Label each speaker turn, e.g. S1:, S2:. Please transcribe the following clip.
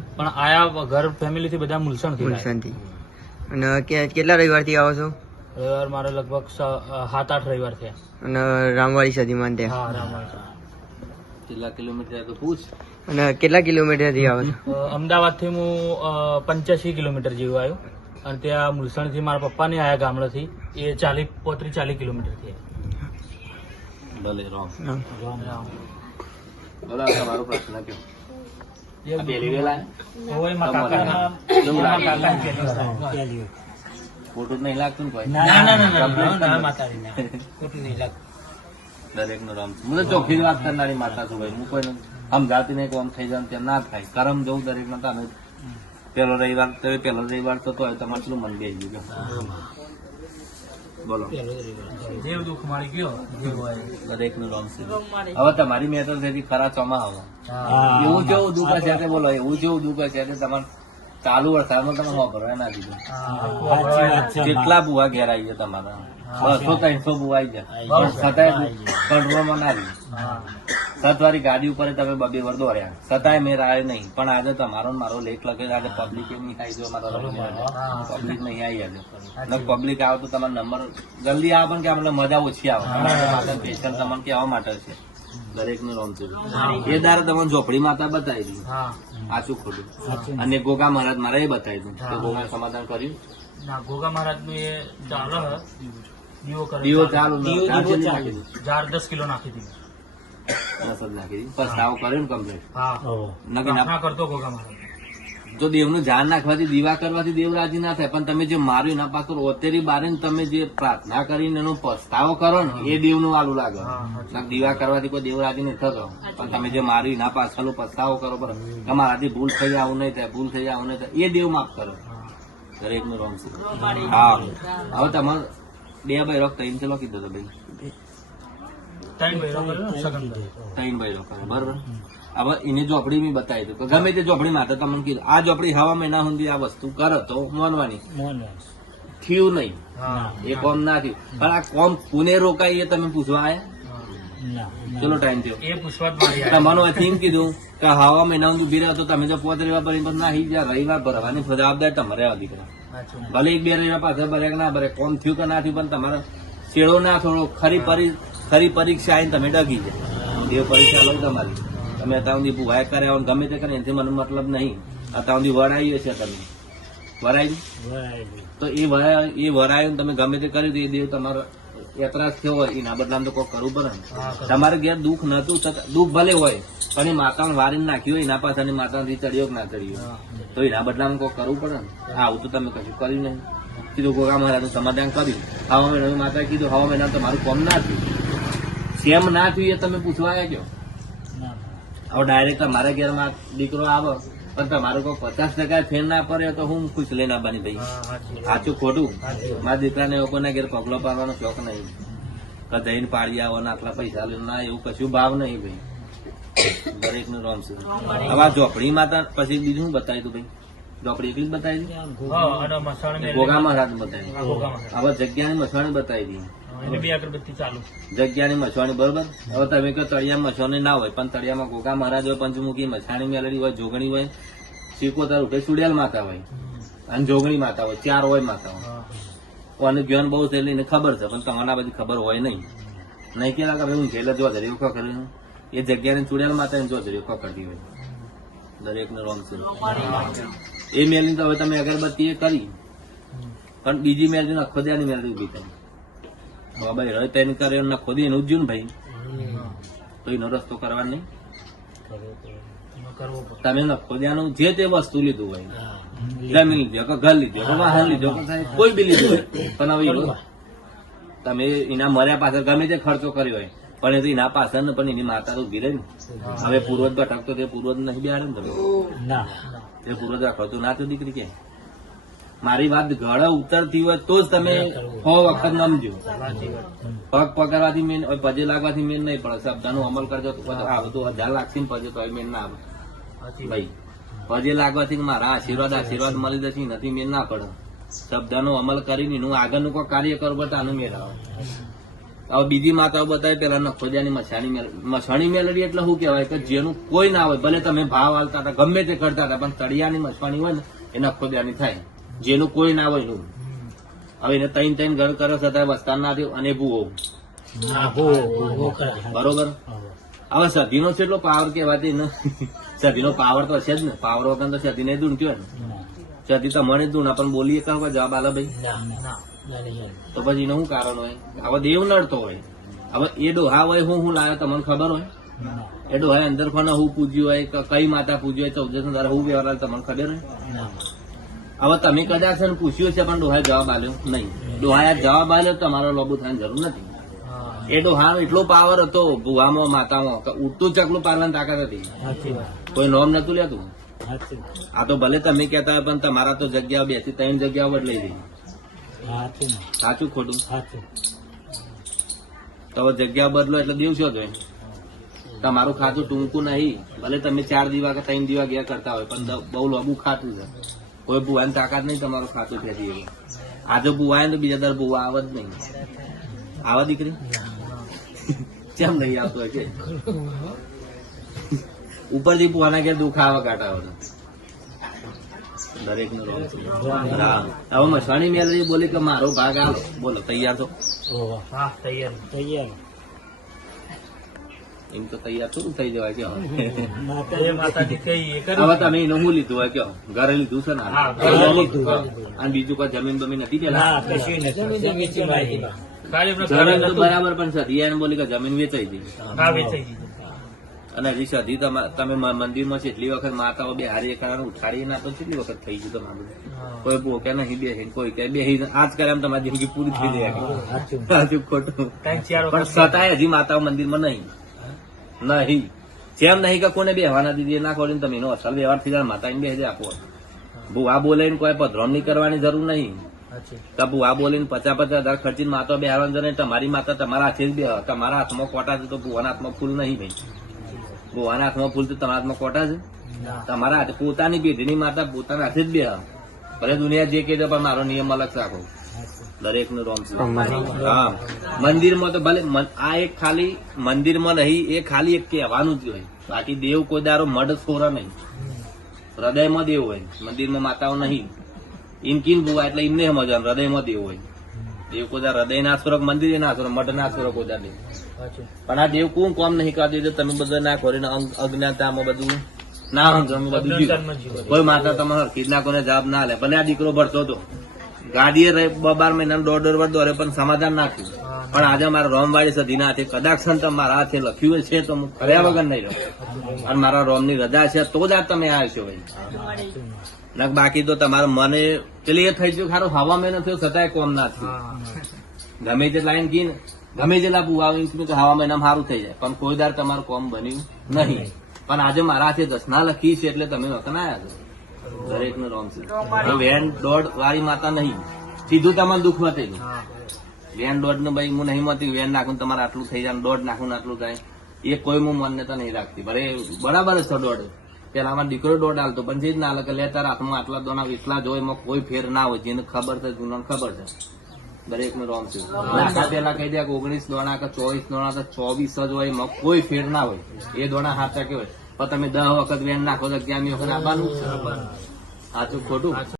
S1: પણ આયા ઘર ફેમિલી થી બધા મુલસણથી
S2: મુલસનથી અને કે- કેટલા રવિવારથી આવો છો?
S1: રવિવાર મારે લગભગ સાત આઠ રવિવાર થયા.
S2: અને રામવાડી સદીમાં ત્યાં
S1: હા રામાયણ
S3: કેટલા કિલોમીટર તો પૂછ.
S2: અને કેટલા કિલોમીટરથી આવો છો?
S1: અમદાવાદથી હું પંચ્યાસી કિલોમીટર જેવું આવ્યું. અને ત્યાં મુલસણથી મારા પપ્પાને આયા ગામડેથી. એ ચાલીસ પોત્રીસ ચાલીસ કિલોમીટરથી
S3: ભલે રામ.
S2: રામ
S3: રામ. બરાબર મારો પ્રશ્ન કયો ખોટું નહીં લાગતું
S1: નહીં.
S3: દરેકનું રામ. હું તો ચોખ્ખી વાત કરનારી માતા છું ભાઈ હું કોઈ સમજાતી નહીં કે આમ થઈ જાય ત્યાં ના થાય કરમ જવું દરેક ના તમે પેલો રવિવાર તો પેલો રવિવાર તો તમારે પેલું મન બેસી ગયું બોલો.
S1: જેવ દુઃખ મારી ગયો જેવ
S3: દરેકનું રામ હવે તમારી મેટર છે ખરા ચોમા
S1: આવો
S3: એવું જેવું દુઃખ છે બોલો એવું જેવું દુઃખ છે તમારે ચાલુ વરસાદમાં તમે વાપરવા ના દીધું કેટલા બુવા ઘેર આવી ગયા તમારા? બસો ત્રણસો બુવા આવી ગયા. છતાંય કંટ્રોલમાં ના
S1: હા.
S3: સતવારી ગાડી ઉપર તમે બબે વર દોર્યા. છતાંય મેં આવ્યો નહીં પણ આજે તમારો મારો લેખ લખે આજે પબ્લિક એ નહીં આવી જો મારા પબ્લિક નહીં આવી આજે. પબ્લિક આવે તો તમારો નંબર જલ્દી આવે પણ કે અમને મજા ઓછી આવે. સ્પેશિયલ તમને કહેવા માટે છે. દરેકનું રમતું એ દારે તમને ઝોપડી માતા બતાવી દીધું.
S1: હા.
S3: ખોલ્યું અને ગોગા મહારાજ મારા એ બતાવી દીધું તો ગોગા સમાધાન કર્યું.
S1: ના ગોગા મહારાજનું એ ચાલ દીવો
S3: દીવો ચાર
S1: દસ કિલો નાખી દીધું.
S3: નાખી દીધી. પસ્તાવો કર્યો ને કમ્પ્લીટ
S1: હા. કરતો ગોગા મહારાજ.
S3: જો દેવનું ધ્યાન નાખવાથી દીવા કરવાથી દેવ રાજી ના થાય. પણ તમે જે માર્યું ના પાછળ ઓતેરી બારે તમે જે પ્રાર્થના કરીને એનો પસ્તાવો કરો ને એ દેવનું વાલું લાગે. દીવા કરવાથી કોઈ દેવ રાજી નહીં થતો. પણ તમે જે માર્યું ના પાછળ પસ્તાવો કરો બરાબર. તમારાથી ભૂલ થઈ આવું નહીં થાય ભૂલ થઈ આવું નહીં થાય એ દેવ માફ કરો. દરેકનું રોંગ હા. હવે તમારે બે ભાઈ રોક ત્રણ ચલો કીધો તો ભાઈ.
S1: ત્રણ ભાઈ.
S3: ત્રણ ભાઈ રોક બરાબર. હવે એને ઝોપડી મેં બતાવી દઉં ગમે તે ઝોપડી માતા તમને કીધું આ ઝોપડી હવા મહિના સુધી આ વસ્તુ કરો તો માનવાની. થયું નહીં. એ કોમ ના થયું. પણ આ કોમ પુણે રોકાય એ તમે પૂછવા આવ્યા ચલો ટાઈમ થયો.
S1: એ પૂછવા
S3: તમારું આ થીમ કીધું કે હવા મહિના સુધી ઊભી રહ્યો તો તમે જો પોત રવિવાર ભરી ના જ્યાં રવિવાર ભરવાની જવાબદારી તમારે આ દીકરા ભલે એક બે રવિવાર પાછળ ભરે ના ભરે કોમ થયું કે ના થયું પણ તમારે શેડો ના થોડો ખરી પરી ખરી પરીક્ષા આવીને તમે ડગી જાય એ પરીક્ષા લો તમારી. તમે અત્યાર સુધી ભૂવાય કર્યા હોય ગમે તે કરે એનાથી મને મતલબ નહીં. અત્યાર સુધી વરાઈ છે તમે વરાય તો એ વરાય એ વરાયું તમે ગમે તે કર્યું તો એ દેવ તમારો એતરાજ થયો હોય. એના બદલામાં તો કોઈ કરવું પડે. તમારે ઘેર દુઃખ નતું દુઃખ ભલે હોય પણ એ માતાને વારીને નાખ્યું હોય એના પાછળની માતાથી ચડ્યો કે ના ચડ્યો તો એના બદલામાં કોઈ કરવું પડે ને? હા, આવું તો તમે કશું કર્યું નહીં. કીધું ગોગા મહારાજનું સમાધાન કર્યું હવા મહિના માતા કીધું હવા મહિના તમારું કોમ ના થયું. સેમ ના થયું એ તમે પૂછવા આવ્યા કયો? હવે ડાયરેક્ટ મારા ઘેરમાં દીકરો આવે પણ તમારું કોઈ પચાસ ટકા ફેર ના પડે તો હું ખુશ લઈને આવવાની ભાઈ.
S1: સાચું
S3: ખોટું? મારા દીકરાને એવો કોઈના ઘેર પગલો પાડવાનો શોખ નહીં. કે જઈને પાડી આવો ને આટલા પૈસા લઈને ના એવું કશું ભાવ નહીં ભાઈ. દરેકનું રોમ છે. હવે ઝોપડી માતા પછી બીજું શું બતાવ્યું તું ભાઈ? ઝોપડી એકલી જ બતાવી હતી?
S1: હા, અને મસાણ મેં
S3: ગોગા મહારાજ બતાવી. હવે જગ્યાની મસવાણી બતાવી દીધી જગ્યાની મસવાણી બરોબર? હવે તમે કહો તળિયા મસવાની ના હોય પણ તળિયામાં ગોગા મહારાજ હોય પંચમુખી મસાણી મેલડી હોય જોગણી હોય સિકોતર ઉઠે સુડિયાલ માતા હોય. અને જોગણી માતા હોય ચાર હોય માતા હોય. કોને જ્ઞાન બહુ છે એટલે એને ખબર છે પણ તમારા બધી ખબર હોય નહીં. નહીં કે લાગે હું છેલ્લે જો ધર્યું ખબર એ જગ્યાને ચુડેલ માતા જો ધર્યું ખકડતી હોય. દરેક ને રોંગ છે એ મેલની તો હવે તમે અગરબત્તી એ કરી. પણ બીજી મેલની આખો દયાની મેલની ઊભી થઈ. હવે ભાઈ હવે તેને કરે એમને ખોદી ને જ ભાઈ. તો એનો રસ્તો કરવા નહીં તમે નખો દેવાનું જે તે વસ્તુ લીધું હોય. જમીન લીધો કે ઘર લીધો કે વાહન લીધો કોઈ બી લીધું હોય. પણ હવે તમે એના મર્યા પાછળ ગમે તે ખર્ચો કર્યો હોય. પણ એ તો એના પાછળ ને પણ એની માતા તો ગીરે ને. હવે પૂર્વજ ભટકતો તે પૂર્વજ નહીં બિહાડે ને તમે. એ પૂર્વજ રાખો તો ના તો દીકરી કે મારી વાત ગળે ઉતરતી હોય તો જ તમે છ વખત નમજો પગ પકડવાથી મેન પજે લાગવાથી મેન નહીં પડે શબ્દનો અમલ કરજો તો આ બધું હજાર લાગશે ને પજે તો મેન ના આવે. ભાઈ પજે લાગવાથી મારા આશીર્વાદ આશીર્વાદ મળી જશે નથી મેન ના પડે. શબ્દનો અમલ કરીને હું આગળનું કોઈ કાર્ય કરું બટ આનું મેળ આવે હવે બીજી માતાઓ બતાવે પેલા નખોજાની મસાણી મસાણી મેલડી એટલે શું કહેવાય કે જેનું કોઈ ના હોય ભલે તમે ભાવ આલતા હતા ગમે તે કરતા હતા પણ તળિયાની મસવાની હોય ને એ નખોદિયાની થાય. જેનું કોઈ ના હોય એનું હવે એને તૈન તૈન ઘર કરે છતાં વસ્તાર ના થયું અને ભૂવો બરોબર. હવે સધીનો એટલો પાવર કહેવાતી ને. સધીનો પાવર તો હશે જ ને. પાવર વગર તો સધી ને. દૂંટ્યો ને સધી તમારે જ દૂણા પણ બોલીએ કાં જવાબ આલે ભાઈ. તો પછી એનું શું કારણ હોય? હવે દેવ નડતો હોય. હવે એ ડોહા હોય હું હું લાવ્યો તમને ખબર હોય? એ ડોહા અંદર કોને હું પૂજ્યું હોય કઈ માતા પૂજ્યું હોય ચૌદ તારે હું વ્યવહાર તમને ખબર હોય? હવે તમે કદાચ પૂછ્યું છે પણ ડોહાએ જવાબ આપ્યો નહીં. ડોહાએ જવાબ આપ્યો તો તમારો લોબુ થવાની જરૂર નથી. એ ડોહાનો એટલો પાવર હતો ભુવામાં માતામાં કે ઉડતું ચકલું પાડવાની તાકાત હતી. કોઈ નોમ નતું લેતું. આ તો ભલે તમે કહેતા હોય પણ તમારા તો જગ્યાઓ બેસી ત્રણ જગ્યાઓ બદલાઈ ગઈ સાચું ખોટું? તો જગ્યા બદલો એટલે દિવસો જ હોય. તમારું ખાતું ટૂંકું નહીં. ભલે તમે ચાર દીવા કે ત્રણ દીવા ગયા કરતા હોય પણ બહુ લાંબુ ખાતું છે. કોઈ ભુવાની તાકાત નહીં તમારું ખાતું ફેરી એવું. આજે બુવા ને તો બીજા દર બુવા આવે જ નહીં. આવા દીકરી? કેમ નહીં આવતો હોય કે? ઉપરથી બુવાના ઘેર દુખાવા કાઢાવાનો દરેક નો રોગ હા હવે મસાણી મેલરી બોલી કે મારો ભાગ આવો બોલો તૈયાર તો
S1: તૈયાર તૈયાર.
S3: એમ તો તૈયાર થોડું થઈ જવાય કે હવે તમે એનું શું લીધું હોય કયો ઘરે લીધું છે ને. અને બીજું કોઈ જમીન બમીન નથી પેલા જમીન તો બરાબર પણ સધી એને બોલી કે જમીન વેચાઈ ગઈ. અને હજી સધી તમે મ- મંદિરમાં કેટલી વખત માતાઓ બે હારી એકલાને ઉઠાડી ના તો કેટલી વખત થઈ ગયું તમારું? કોઈ ભૂકે નહીં બેસી કોઈ કે બેસી આજ કરે એમ તમારી જિંદગી પૂરી થઈ જાય. સાચું. ખોટું. પણ
S1: વખત.
S3: છતાંય હજી માતાઓ મંદિરમાં નહીં. નહીં. જેમ નહીં કે કોને બેહવાના દીધી ના ખોલીને તમે એનો અસલ વ્યવહારથી માતા બેહજે આપો. ભૂવા બોલાઈને કોઈ પધરામણી કરવાની જરૂર નહીં. તો ભૂવા બોલીને પચાસ પચાસ હજાર ખર્ચીને માતા બેહવાની જરૂર નહીં. તમારી માતા તમારા હાથે જ બે તમારા હાથમાં કોટા છે તો ભૂવાના હાથમાં ફૂલ નહીં ભાઈ. ભૂવાના હાથમાં ફૂલ તો તમારા હાથમાં કોટા છે. તમારા પોતાની પેઢીની માતા પોતાના હાથે જ બે ભલે દુનિયા જે કહે પણ મારો નિયમ અલગ રાખો દરેકનું રોમ. હા. મંદિરમાં તો ભલે આ એક ખાલી મંદિરમાં નહીં એ ખાલી એક કહેવાનું જ હોય. બાકી દેવ કોઈ દારો મઢ છોરા નહીં. હૃદયમાં દેવ હોય. મંદિરમાં માતાઓ નહીં. ઇનકીન બુવા એટલે એમને સમજવાનું હૃદયમાં દેવ હોય. દેવ કોઈ દાડો હૃદય ના સ્વરૂપ મંદિર ના સ્વરૂપ મઢ ના સ્વરૂપ કોઈ દાડો પણ આ દેવ કોણ કોમ નહીં કરતી તમે બધા ના કરીને અજ્ઞ- અજ્ઞાતામાં બધું ના બધું. કોઈ માતા તમારે કિડના કોને જવાબ ના લે ભલે આ દીકરો ભરતો હતો. ગાડીએ બાર મહિના દોઢ દોઢ વર્ષ દોરે પણ સમાધાન નાખ્યું. પણ આજે મારા રોમવાળી સધીના હાથે કદાચ સંત મારા હાથે લખ્યું છે તો હું કર્યા વગર નહીં રહું. અને મારા રોમની રજા છે તો જ આ તમે આવ્યો છો ભાઈ. બાકી તો તમારે મને પેલી એ થઈ ગયું ખારું હવા મેં નથી છતાંય કોમ ના થયું. ગમે તે લાઈન ગઈ ને ગમે તેટલા પુવા તો હવા મહિનામાં સારું થઈ જાય. પણ કોઈ દાર તમારું કોમ બન્યું નહીં. પણ આજે મારા હાથે દસના લખી છે એટલે તમે આવ્યા છો. દરેક નો રોંગ છે વેન દોઢ વાળી માતા નહીં. સીધું તમારે દુઃખ
S1: હા.
S3: વેન દોઢનું ભાઈ હું નહીં મતી વેન નાખું તમારે આટલું થઈ જાય દોઢ નાખું ને આટલું થાય. એ કોઈ હું માન્યતા નહીં રાખતી. ભલે બરાબર છે દોઢ પેલા અમારો દીકરો દોઢ હાલતો પણ જે જ ના કે લે તારા હાથમાં આટલા દોના એટલા જ હોય એમાં કોઈ ફેર ના હોય. જેને ખબર છે જૂનો ખબર છે. દરેકનું રોમ છે નાખા પેલા કહી દે કે ઓગણીસ દોણા કે ચોવીસ દોણા કે ચોવીસ જ હોય એમાં કોઈ ફેર ના હોય. એ દોણા હાથા કેવાય. પણ તમે દસ વખત વેન નાખો તો અગિયારમી વખત આવવાનું સાચું ખોટું.